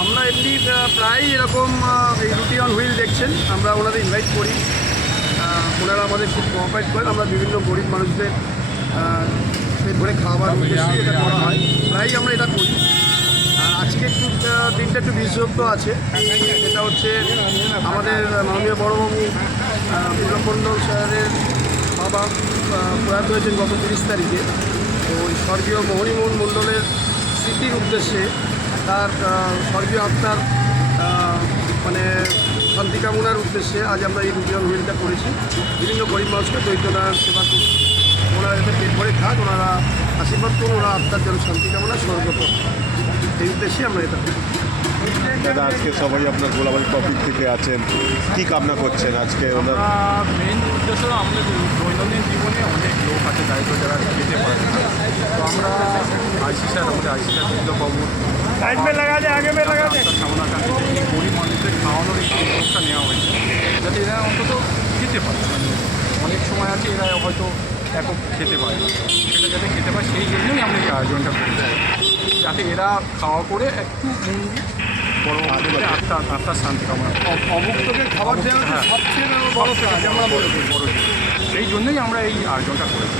আমরা এমনি প্রায় এরকম এই রুটি অন হুইল দেখছেন, আমরা ওনাদের ইনভাইট করি, ওনারা আমাদের খুব কোঅপারেট করেন। আমরা বিভিন্ন গরিব মানুষদের পেট ভরে খাওয়াবার উদ্দেশ্যে এটা করা হয়, প্রায়ই আমরা এটা করি। আর আজকে একটু দিনটা একটু বিশেষত্ব আছে, সেটা হচ্ছে আমাদের মাননীয় বড়বাবু বিপ্লব মণ্ডল স্যারের বাবা প্রয়াত হয়েছেন গত 30 তারিখে। তো ওই স্বর্গীয় মোহনীমোহন মণ্ডলের স্মৃতির উদ্দেশ্যে তার স্বর্গীয় আত্মার মানে শান্তি কামনার উদ্দেশ্যে আজ আমরা এই রুটি অন হুইলটা করেছি। বিভিন্ন গরিব মানুষকে দৈত্যনারায়ণ সেবা করছি, ওনারা যাতে পেট ভরে খাক, ওনারা আশীর্বাদ করুন, ওনারা আত্মার যেন শান্তি কামনা স্বর্গত, এই উদ্দেশ্যে আমরা এটা করি। দাদা, আজকে সবাই আপনার গোলাবাড়ি টপিক থেকে আছেন, কি কামনা করছেন আজকে? ওনার মেন উদ্দেশ্য আমাদের দৈনন্দিন জীবনে অনেক লোক আছে দায়িত্ব যারা খেতে পারে, তো আমরা আইসি স্যার, আমাদের আইসি স্যার বিপ্লববাবু সামনাকাঙ্ক্ষী এই গরিব মানুষদের খাওয়ানোর এই ব্যবস্থা নেওয়া হয়েছে, যাতে এরা অন্তত খেতে পারে। অনেক সময় আছে এরা হয়তো একক খেতে পারে না, সেটা যাতে খেতে পায় সেই জন্যই আমরা এই আয়োজনটা করেছি, যাতে এরা খাওয়া করে একটু মন বড় আত্মার শান্তি কামনা অভুক্তকে খাবার দেওয়া সবচেয়ে বড় কাজ আমরা বলে বড়, সেই জন্যই আমরা এই আয়োজনটা করেছি।